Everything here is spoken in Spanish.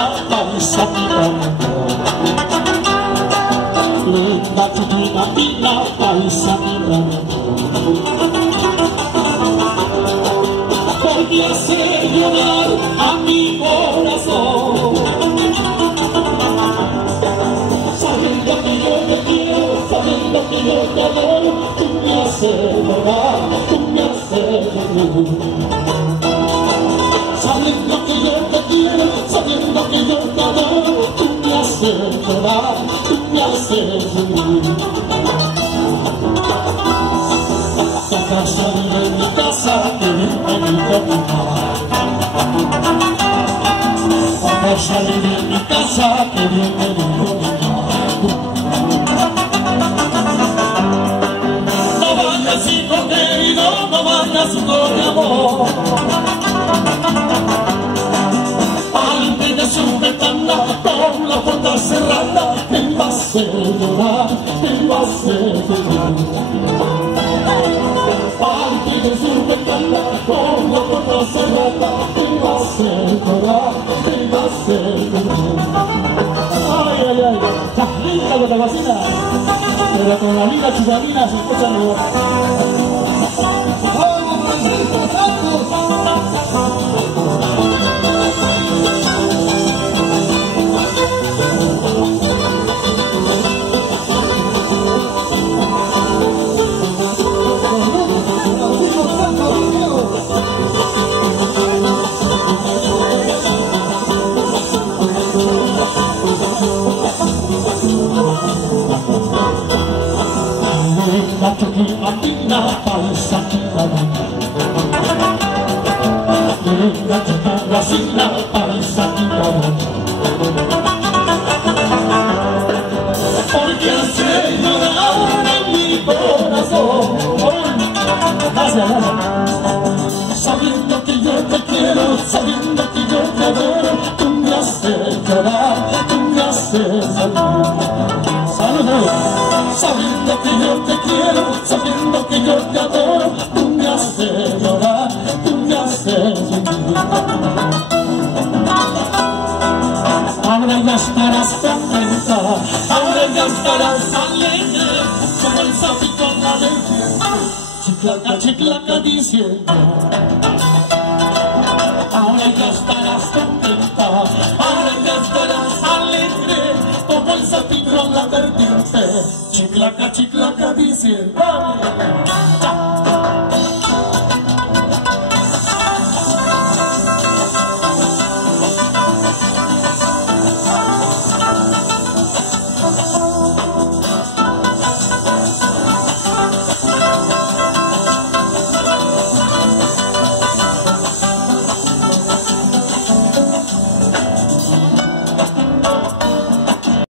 China, paisatita. Linda chiquita, fina, paisatita. Porque hace llorar a mi corazón. Sabiendo que yo te quiero, sabiendo que yo te adoro, tú me haces llorar, tú me haces llorar. Sabiendo que yo te quiero, sabiendo que yo te adoro, tú me haces llorar, tú me haces llorar. Para salir de mi casa, que bienvenido mi mamá. Para salir de mi casa, que bienvenido mi mamá. No vayas, hijo querido, no vayas con mi amor. Su ventana con la puerta cerrada, me va a hacer llorar, me va a hacer llorar. Parte de su ventana con la puerta cerrada, me va a hacer llorar, me va a hacer llorar. Ay, ay, ay, estás linda con la vacina, pero con la linda chupamina se escucha mejor. ¡Vamos, Francisco Santos! La chiquita fina, paisatita. La chiquita fina, paisatita. Porque hace llorar en mi corazón. Gracias, gracias. Sabiendo que yo te quiero, sabiendo que yo te adoro, tú me haces llorar, tú me haces llorar. Saludos. Sabiendo que yo te quiero, sabiendo que yo te adoro, tú me haces llorar, tú me haces llorar. Ahora ya estarás contenta, ahora ya estarás alegre, como el sapito en la leche, chiclaca, chiclaca diciendo. Ahora ya estarás contenta, ahora ya estarás alegre, como el sapito en la vertiente, chiclaca, chiclaca diciendo.